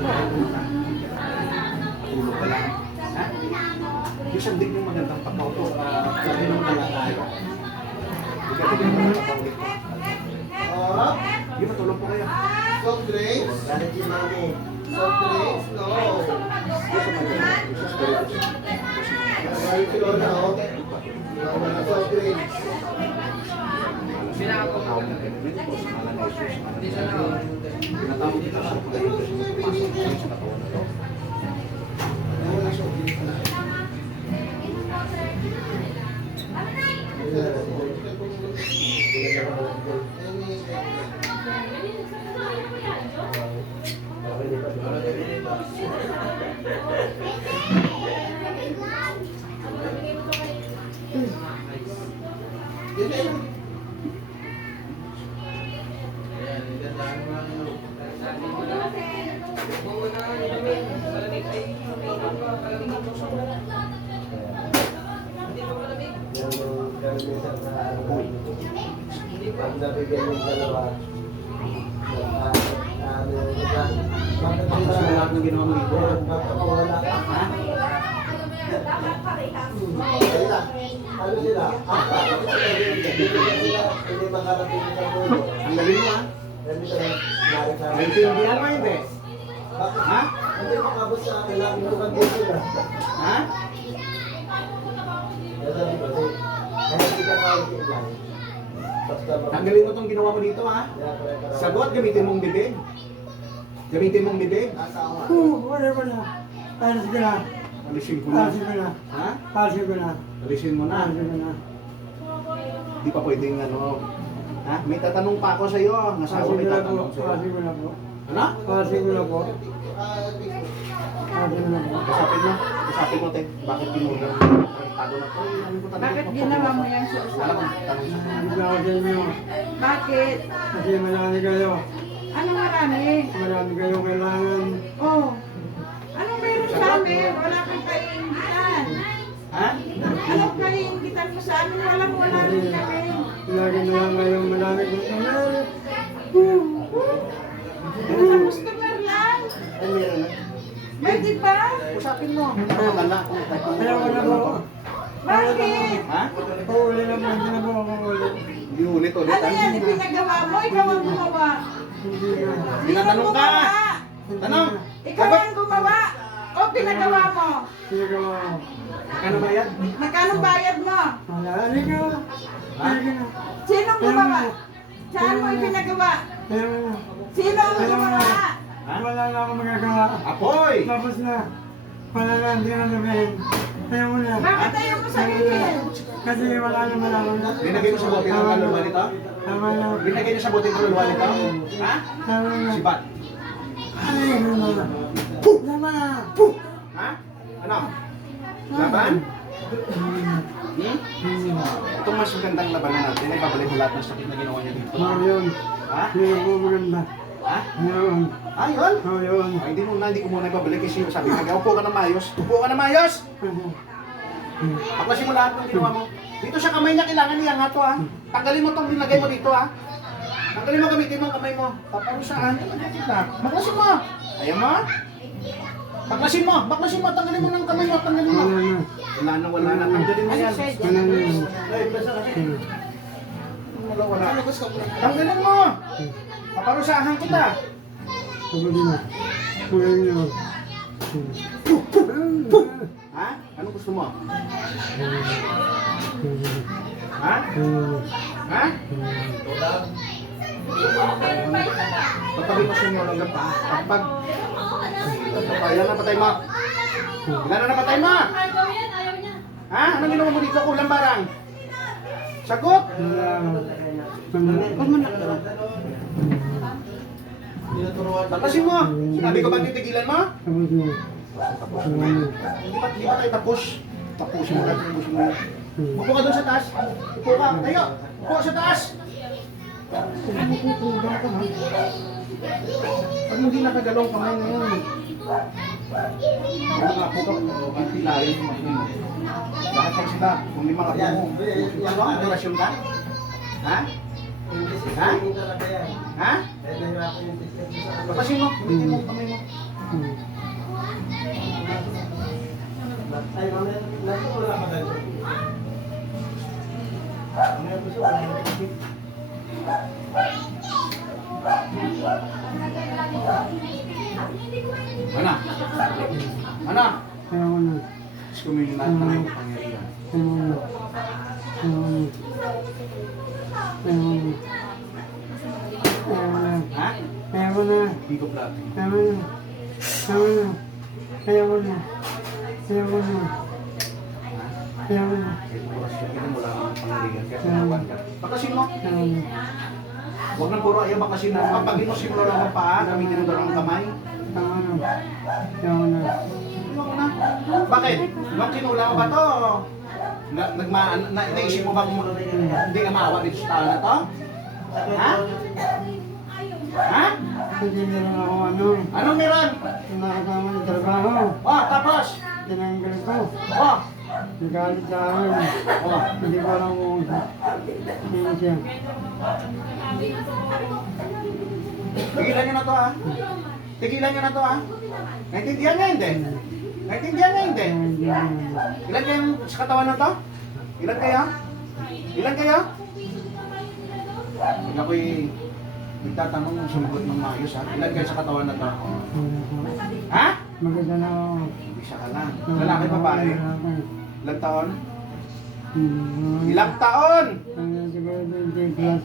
Tulog ka lang. Ha? Isang din yung magandang pagkauto. Kasi nung tayo. Ikaw din yung pagkaulit ko. Di ba tulog po kayo? Soft drinks? Galit si Mami. Soft drinks? No. Ay, Fiona, oh. Wala soft drinks. Tinatawag dito sa pagkaulit sa katawan na to. Wala soft drinks na. Pag nabigyan yung dalawa, Tapos yung lahat ng ginawa mo dito. wala. Ha? Ano sila? Hindi makarating sa mundo. Ang galing mo ha? Hindi sila lari sa akin. Naintindihan mo hindi? Bakit? Ha? Hindi makabot sa akin. Lagi ko mag-get sila. Ha? Kaya sabi ko, kahit hindi ka kaunti lang. Basta Tanggalin mo itong ginawa mo dito ha? Sagot, gamitin mong bibig. Gamitin mong bibig. Wala. Palis ko na. Alisin ko na. Palis ko na. Ha? Palis ko na. Alisin mo na. Palis ko na. Di pa pwedeng ano. Ha? May tatanong pa ako sa iyo. Nasawa Palis may ko na po. tatanong sa iyo. Palis ko na po. Ano? Palis ko na po. Palis ko na po. Kasapin mo. Kasapin mo, te. Bakit pinulang? Tado na to. Bakit ginawa mo yan sa Wala usawa? kang tanong sa Hindi ako sa inyo. Bakit? Kasi marami kayo. Anong marami? Marami kayo kailangan. Oh. Anong meron sa amin? Wala kang kaiingitan. Ha? Anong kaiingitan mo sa amin? Wala rin kami. Lagi na lang kayong marami customer. Sa customer lang. Ay, meron na. Pwede ba? Usapin mo. Matala. Kaya wala po. Bakit? Ha? Pauuli naman. Hindi na po ako ulit. Hindi ulit-ulit. Ano yan? Ipinagawa mo? Ikaw ang gumawa. Hindi na. Tinatanong ka. gumawa? Tanong. Ikaw ang gumawa. O pinagawa mo? Sinagawa ko. Ano ba yan? Magkano bayad mo? Wala. Halika. Halika na. Sinong gumawa? Saan mo ipinagawa? Kaya na. Sino ang gumawa? Ha? Wala na ako magagawa. Apoy! Tapos na. Wala na. Hindi na sabihin. Kaya mo na. Bakit ayaw mo sabihin? Kasi wala na malaman na. Binagay mo sa bote ng kaluluwa nito? Tama na. Binagay niyo sa bote ng kaluluwa nito? Ha? Tama na. Si Bat? Ay, ano na. Tama na. Ha? Ano? Laban? Hmm? Itong mas magandang labanan natin ay babalik mo lahat ng sakit na ginawa niya dito. Yun. Ha? Yun po maganda. Ha? Yun. Ah, yun? Yun. Ay, hindi ko muna ibabalik kasi sabi ko, upo ka na mayos. Upo ka na mayos! Paklasin mo lahat ng ginawa mo. Dito sa kamay niya, kailangan niya nga to ha. Tanggalin mo itong nilagay mo dito ha. Tanggalin mo, gamitin mo ang kamay mo. Paparusaan. Baklasin mo. Ayaw mo? Baklasin mo, tanggalin mo ng kamay mo, tanggalin mo. Wala na, tanggalin mo yan. Wala na yun. Ay, basta kasi. Wala. Tanggalin mo. Paparusahan kita. Pagod na. Pagod na. Ha? Anong gusto mo? Ha? Ha? Pagpagin mo sa inyo lang pa. Pagpag... Ilan na patay mo? Ilan na patay mo? Ha? Anong ginawa mo dito? Kulang barang? Sagot? Huwag mo na. Tapasin mo. Sinabi ko ba titigilan mo? Hindi ba tayo tapos? Tapusin mo natin. Upo ka doon sa taas. Upo ka. Tayo. Upo sa taas. Pag hindi nakagalaw kamay na yun. Kaya nga po ka, ang pilarin mo mo. Bakit lang sila? Kung di mga po mo. Ano? Relasyon ka? Ha? Ha? Ha? Tapasin mo. Ulitin mo ang kamay mo. Ano? Ayoko na. Diyos ko may lahat na kayo pangyarihan. Ayoko na. Ayoko na. Ayoko na. Ayoko na. Ha? Ayoko na. Hindi ko plato. Ayoko na. Ayoko na. Ayoko na. Ayoko na. Ayoko na. Kahit oras ka, wala kang pangyarihan. Kaya pinawan ka. Bakasin mo. Ayoko na. Huwag nang puro ayaw bakasin mo. Kapag inusin mo lang ang paa, gamitin mo lang ang kamay. Ayoko na. Ayoko na. Ayoko na. Bakit? Nung kinula mo ba to? Naisip mo ba kung hindi ka maawa dito sa tao na to? Ha? Ha? Hindi meron ako Anong meron? nakasama ng trabaho. Oh, tapos? Tinanggal ko. Oh, Nagalit sa akin. oh. Hindi ko alam kung sino siya. Tigilan nyo na to ha. Tigilan nyo na to ha. Naintindihan niya hindi? Naintindihan niya hindi? Ilan kayo sa katawan na to? Ilan kayo? Ilan kayo? Pag ako'y nagtatanong ng sumagot ng maayos ha. Ilan kayo sa katawan na to? Ha? Maganda na ako. Isa ka lang. Lalaki babae? Ilang taon? Ilang taon? Hanggang siguro 20 plus.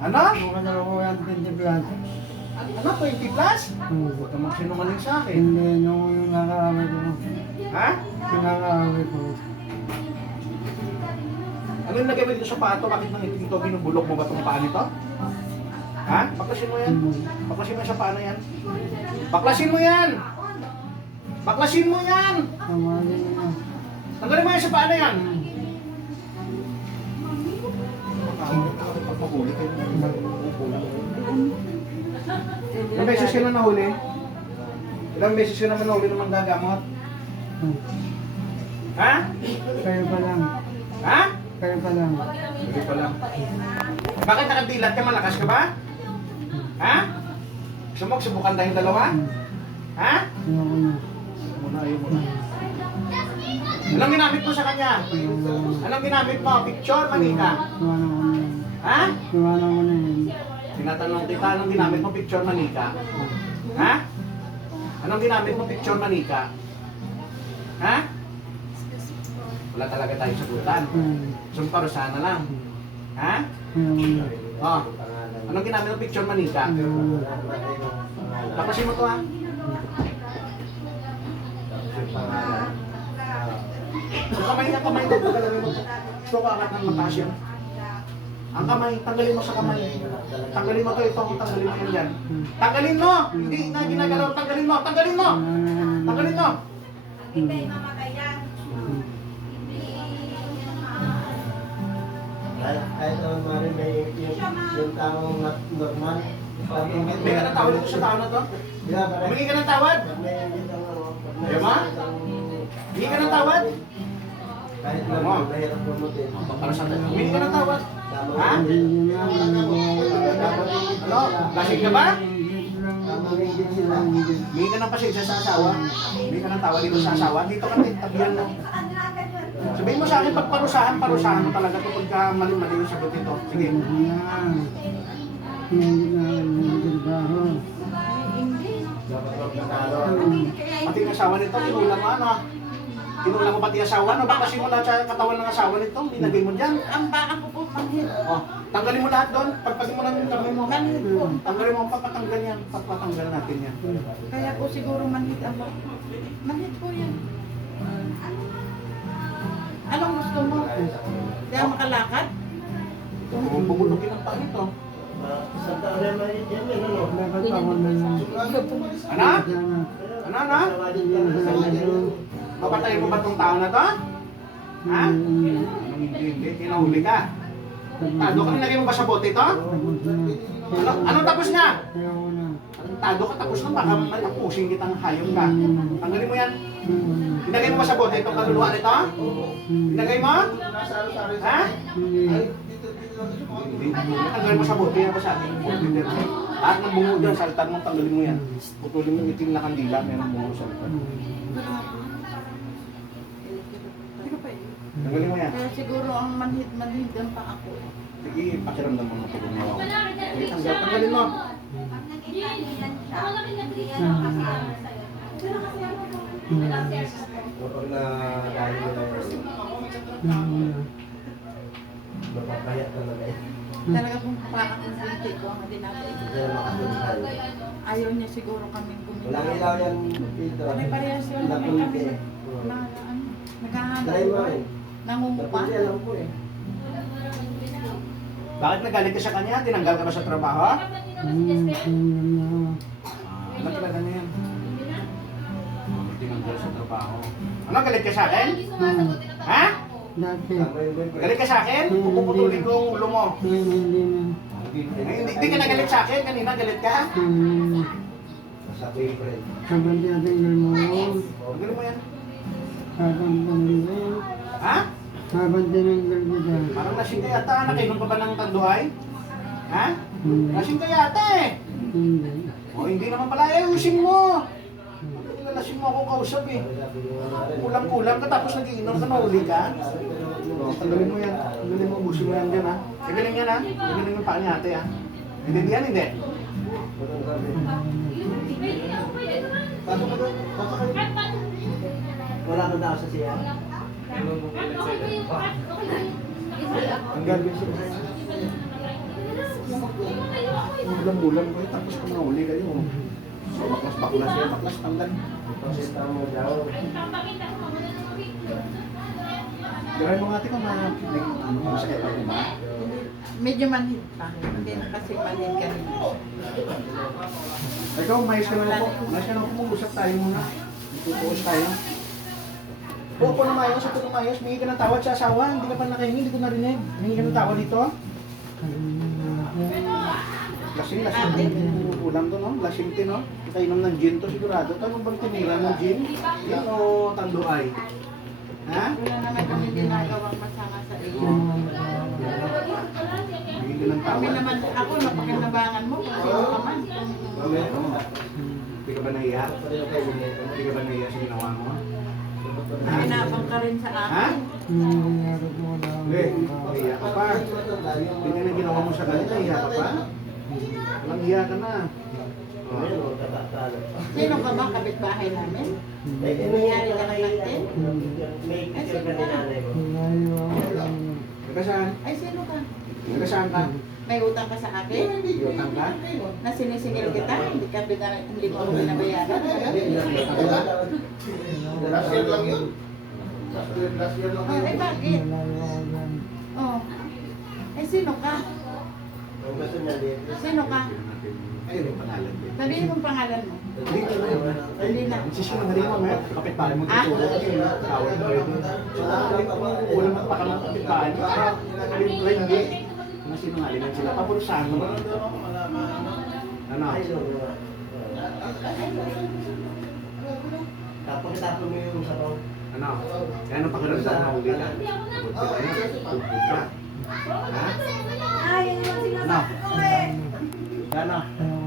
Ano? Makadala ko yan 20 plus. Ano? 20 plus? Huwag ka magsinungaling sa akin. Hindi, yung nakaaway ko. Ha? Yung nakaaway ko. Ano yung nagawin dito sa pato? Bakit nang iting to? Binubulok mo ba itong paa nito? Ha? Baklasin mo yan. Baklasin mo sa paa na yan. Baklasin mo yan! Baklasin mo yan! Tamarin mo na. Tanggalin mo yan sa paa na yan. Pagpahuli kayo. Ilang beses ka na nahuli? Ilang beses ka na nahuli ng manggagamot? Ha? Kayo pa lang. Ha? Kayo pa lang. Hindi pa lang. Bakit nakadilat ka? Malakas ka ba? Ha? Gusto mo, subukan tayong dalawa? Ha? Ayoko na. Muna, ayaw muna. Anong ginamit mo sa kanya? Anong ginamit mo? Picture, manika? Iwanan ko na yan. Ha? Iwanan ko na yan. Tinatanong kita, anong ginamit mo? Picture, manika? Ha? Anong ginamit mo? Picture, manika? Ha? Wala talaga tayong sagutan. Sumparusahan na lang. Ha? Ayoko na. Oh. Anong ginamit mo? Picture, manika? Ayoko na. Tapasin mo to ha. Yung kamay niya, kamay mo. Tagalawin mo. Gusto ko angat ng mataas yan. Ang kamay, tanggalin mo sa kamay. Tanggalin mo to, ito. Tanggalin mo yan dyan. Tanggalin mo! Hindi na ginagalaw. Tanggalin mo! Tanggalin mo! Tanggalin mo! Kahit naman maaaring may yung taong normal. May ka ng tawad dito sa tao na to? Humingi ka ng tawad? Ayaw mo? Humingi ka ng tawad? Kahit naman mahirap pumutin. Para sa tayo. Humingi ka ng tawad? Ha? Ano? Lasing ka ba? Humingi ka ng pasensya sa asawa. Humingi ka ng tawad dito sa asawa. Dito ka tabihan mo. Sabihin mo sa akin, parusahan mo talaga ito pagka mali-mali yung sagot nito. Sige. Pati yung asawa nito, tinulang mo ano? Tinulang mo pati yung asawa, no? Baka simula sa katawan ng asawa nito, linagay mo dyan. Ang baka ko po manhid. Oh, tanggalin mo lahat doon. Pagpagin mo lang yung kamay mo. Tanggalin mo, papatanggal yan. Papatanggal natin yan. Kaya po siguro manhid ako. Manhid po yan. Anong gusto mo? Hindi ako makalakad? Kung bumulugin ang pangit, oh. Sa taon naman yan, ano? Ano? Ano? Papatayin mo ba itong tao na to? Ha? Anong hindi? Kinahuli ka? Tado ka, nilagay mo ba sa bote ito? Anong tapos niya? Anong tado ka tapos na baka matapusin kitang hayop ka. Tanggalin mo yan. Ilagay mo ba sa bote itong kaluluwa nito? Ilagay mo? Ha? Tanggalin mo sa bote yan pa sa ating bote dito. Lahat ng bungo dyan, saltan mo, tanggalin mo yan. Putulin mo yung itim na kandila, meron bungo sa likod. Tanggalin mo yan. Kaya siguro ang manhid ang pa ako. Sige, pakiramdam mo na ito gumawa. Sige, tanggalin mo. Kapag na dahil nila yung mapapaya talaga eh. Talaga kung pakakakunti ko ang dinatay. Hindi na makapagpapaya. Ayaw niya siguro kaming guminawa. Walang ilaw yan dito. Pare-parehas yun naman kami naghahanap Try mo buhay. eh. Nangungupa. Hindi alam ko eh. Bakit nagalit ka sa kanya? Tinanggal ka ba sa trabaho? Ano talaga na yan? Tinanggal sa trabaho. Ano, galit ka sa akin? Ha? Dati. Tama yung boy. Galit ka sa akin? Puputulin ko ang ulo mo. Hindi na. Hindi ka nagalit sa akin. Kanina galit ka? Sa favorite. Habang tinatinggal mo, Magaling mo yan. habang tinanggal, Ha? habang tinanggal kita. Parang lasing ka yata. Nakainom pa ba ng tanduhay? Ha? Hindi. Lasing ka yata eh. Hindi. O hindi naman pala. Ayusin mo. Lasing mo ako kausap eh. Kulang-kulang ka tapos nagiinom ka, nahuli ka. Tanggalin mo yan. Tanggalin mo, ubusin mo yan dyan ha. Tanggalin yan ha. Tanggalin yung paa ni ate ha. Hindi yan, hindi. Pasok ka doon. Pasok ka doon. Wala ka daw sa siya. Tanggal mo siya. Ulam-ulam ko eh. Tapos kung nahuli kayo. So, baklas yan. Baklas, tanggal. Pasita mo daw. Diray mo nga ate kung masakit pa ko ba? Medyo manhid pa. Hindi na kasi manhid ka rin. Ikaw, umayos ka na ako. Umayos ka na ako. Mag-usap tayo muna. Tutuos tayo. Upo na mayos, upo na mayos. Mingi ka ng tawad sa asawa. Hindi ka pa nakahingi, hindi ko narinig. Mingi ka ng tawad dito. Lasing ulam to, no? Lasing tin, no? Ikainom ng gin to, sigurado. Tayo bang tinira ng gin? Yan o tanduay? Ha? Wala naman kami ginagawang masama sa iyo. Mingi ka ng Kami tawad. naman, ako napakinabangan mo kung sino ka man. Hindi ka ba nahiya? Hindi ka ba nahiya sa ginawa mo? Inabang ka rin sa Ha? akin. Nangyayari mo lang. Hindi, nahiya ka pa. Hindi na ginawa mo sa kanila, nahiya ka pa. Walang hiya ka na. Sino ka ba kapitbahay namin? Nangyari ka ng lantin? May picture ka ni nanay mo. Layo ako. Nagkasaan? Ay, sino ka? Nagkasaan ka? May utang ka sa akin? Yotang ka? Na sinisingil kita? Hindi mo ako binabayaran? Last year lang yun. Last year lang Oh, yun. eh bakit? Layo ako dyan. Oh. Eh, sino ka? Ang gusto niya dito. Sino ka? Ayun yung pangalan din. Sabihin mong pangalan mo. Dito na yun. Hindi na. Sisinungaling mo, may kapitbahay mo Ah? tutulog. Tawag mo yun. Walang magpaka ng kapitbahay mo. Hindi. Mga sinungalingan sila. Papurusahan mo. Ano? Tapos mo yung sabaw. Ano? Kaya anong pakiramdam na huli ka? Ha? Ay, yun ang sinasabi ko eh. Ano? Ayaw